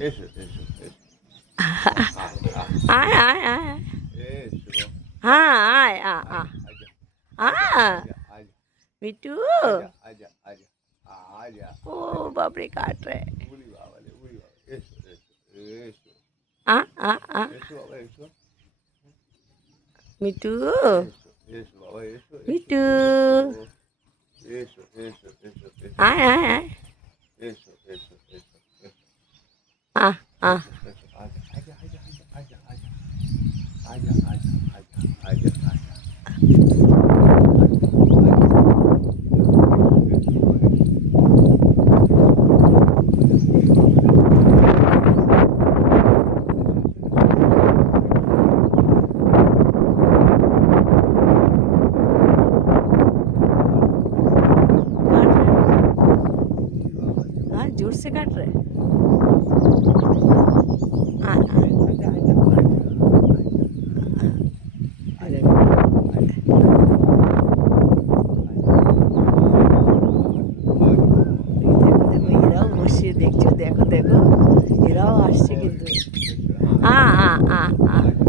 এসো এসো এসো আয় আয় আয় আয় আয় এসো হ্যাঁ আয় আ আ আজা আ আজা আজা মিটু আজা আজা আজা আজা ও বাপরে কাট রে উড়ি বাবা রে উড়ি বাবা এসো এসো এসো আ আ আ এসো বাবা এসো মিটু এসো এসো বাবা এসো মিটু এসো এসো এসো এসো আয় আয় আয় এসো এসো এসো এসো আ আ এসো আজা আজা আজা আজা আজা আজা আজা আজা আজা আজা हाँ जोर से काट रहे এরাও বসে দেখছো দেখো দেখো এরাও আসছে কিন্তু हाँ हाँ हाँ हाँ